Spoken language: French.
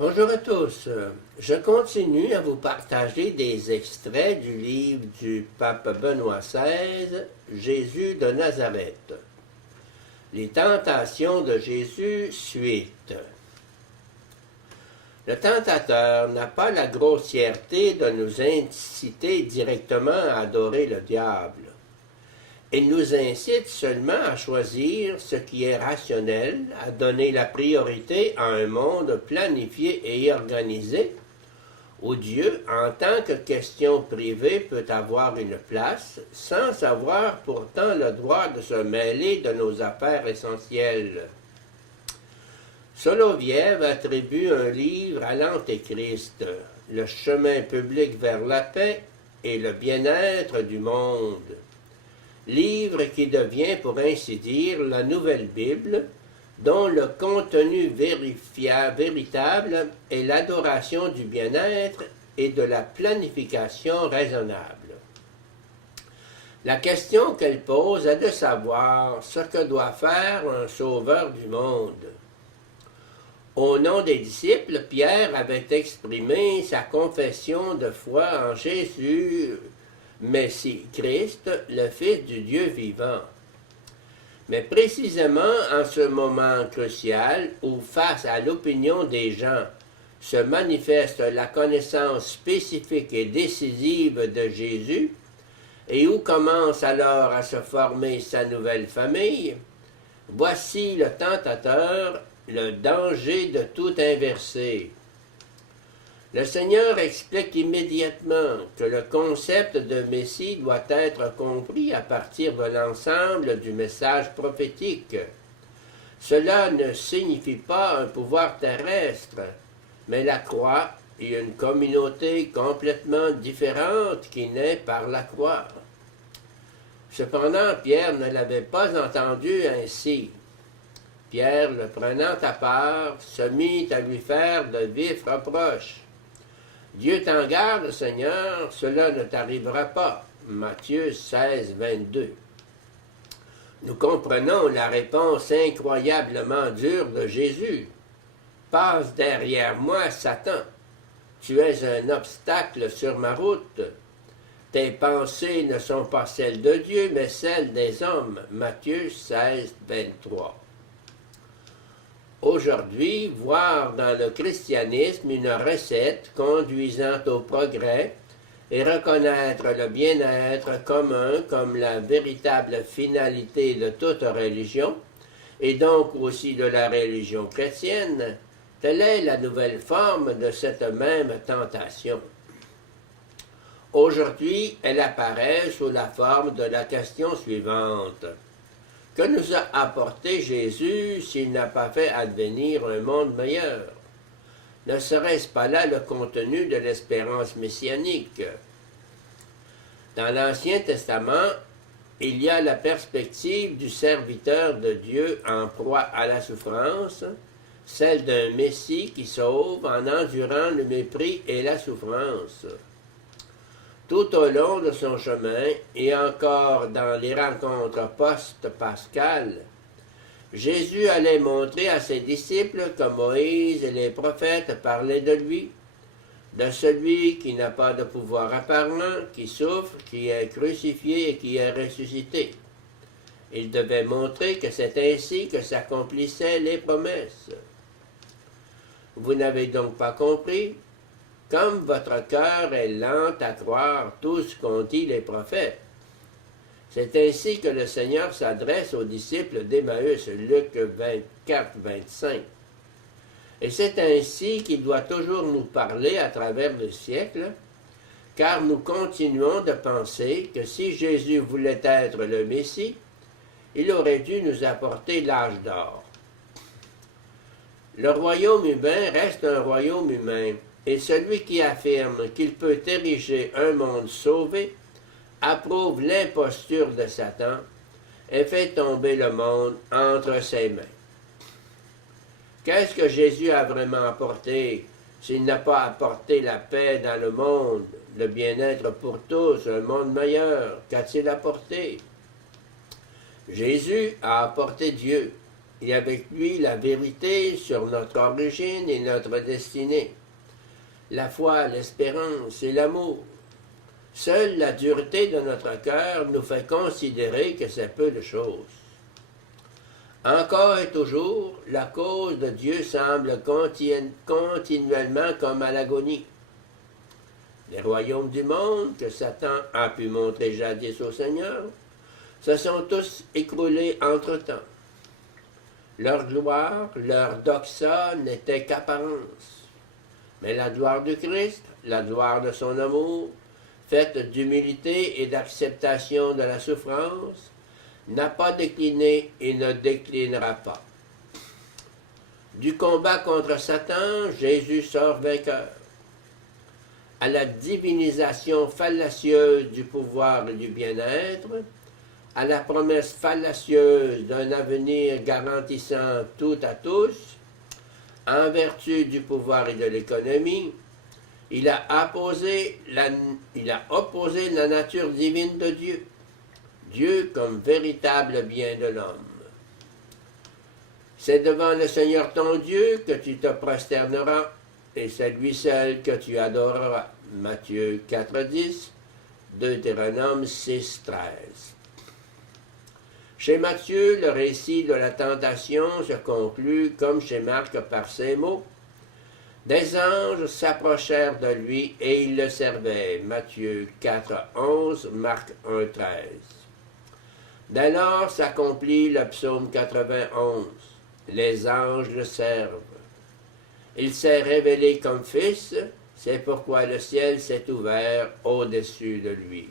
Bonjour à tous. Je continue à vous partager des extraits du livre du pape Benoît XVI, Jésus de Nazareth. Les tentations de Jésus, suite. Le tentateur n'a pas la grossièreté de nous inciter directement à adorer le diable. Il nous incite seulement à choisir ce qui est rationnel, à donner la priorité à un monde planifié et organisé, où Dieu, en tant que question privée, peut avoir une place, sans avoir pourtant le droit de se mêler de nos affaires essentielles. Soloviev attribue un livre à l'Antéchrist, Le chemin public vers la paix et le bien-être du monde. Livre qui devient, pour ainsi dire, la nouvelle Bible, dont le contenu véritable est l'adoration du bien-être et de la planification raisonnable. La question qu'elle pose est de savoir ce que doit faire un sauveur du monde. Au nom des disciples, Pierre avait exprimé sa confession de foi en Jésus, Messie, Christ, le Fils du Dieu vivant. Mais précisément en ce moment crucial où, face à l'opinion des gens, se manifeste la connaissance spécifique et décisive de Jésus, et où commence alors à se former sa nouvelle famille, voici le tentateur, le danger de tout inverser. Le Seigneur explique immédiatement que le concept de Messie doit être compris à partir de l'ensemble du message prophétique. Cela ne signifie pas un pouvoir terrestre, mais la croix et une communauté complètement différente qui naît par la croix. Cependant, Pierre ne l'avait pas entendu ainsi. Pierre, le prenant à part, se mit à lui faire de vifs reproches. « Dieu t'en garde, Seigneur, cela ne t'arrivera pas. » Matthieu 16, 22. Nous comprenons la réponse incroyablement dure de Jésus. « Passe derrière moi, Satan. Tu es un obstacle sur ma route. Tes pensées ne sont pas celles de Dieu, mais celles des hommes. » Matthieu 16, 23. Aujourd'hui, voir dans le christianisme une recette conduisant au progrès et reconnaître le bien-être commun comme la véritable finalité de toute religion, et donc aussi de la religion chrétienne, telle est la nouvelle forme de cette même tentation. Aujourd'hui, elle apparaît sous la forme de la question suivante. Que nous a apporté Jésus s'il n'a pas fait advenir un monde meilleur? Ne serait-ce pas là le contenu de l'espérance messianique? Dans l'Ancien Testament, il y a la perspective du serviteur de Dieu en proie à la souffrance, celle d'un Messie qui sauve en endurant le mépris et la souffrance. Tout au long de son chemin, et encore dans les rencontres post-pascales, Jésus allait montrer à ses disciples que Moïse et les prophètes parlaient de lui, de celui qui n'a pas de pouvoir apparent, qui souffre, qui est crucifié et qui est ressuscité. Il devait montrer que c'est ainsi que s'accomplissaient les promesses. Vous n'avez donc pas compris? Comme votre cœur est lent à croire tout ce qu'ont dit les prophètes. C'est ainsi que le Seigneur s'adresse aux disciples d'Emmaüs, Luc 24, 25. Et c'est ainsi qu'il doit toujours nous parler à travers le siècle, car nous continuons de penser que si Jésus voulait être le Messie, il aurait dû nous apporter l'âge d'or. Le royaume humain reste un royaume humain, et celui qui affirme qu'il peut ériger un monde sauvé approuve l'imposture de Satan et fait tomber le monde entre ses mains. Qu'est-ce que Jésus a vraiment apporté s'il n'a pas apporté la paix dans le monde, le bien-être pour tous, un monde meilleur? Qu'a-t-il apporté? Jésus a apporté Dieu. et avec lui la vérité sur notre origine et notre destinée, la foi, l'espérance et l'amour. Seule la dureté de notre cœur nous fait considérer que c'est peu de choses. Encore et toujours, la cause de Dieu semble continuellement comme à l'agonie. Les royaumes du monde que Satan a pu montrer jadis au Seigneur se sont tous écroulés entre-temps. Leur gloire, leur doxa n'était qu'apparence. Mais la gloire du Christ, la gloire de son amour, faite d'humilité et d'acceptation de la souffrance, n'a pas décliné et ne déclinera pas. Du combat contre Satan, Jésus sort vainqueur. À la divinisation fallacieuse du pouvoir et du bien-être, à la promesse fallacieuse d'un avenir garantissant tout à tous, en vertu du pouvoir et de l'économie, il a opposé la nature divine de Dieu, Dieu comme véritable bien de l'homme. C'est devant le Seigneur ton Dieu que tu te prosterneras, et c'est lui seul que tu adoreras. Matthieu 4,10, Deutéronome 6,13. Chez Matthieu, le récit de la tentation se conclut, comme chez Marc, par ces mots. Des anges s'approchèrent de lui et ils le servaient. Matthieu 4,11, Marc 1,13. Dès lors s'accomplit le psaume 91. Les anges le servent. Il s'est révélé comme fils, c'est pourquoi le ciel s'est ouvert au-dessus de lui.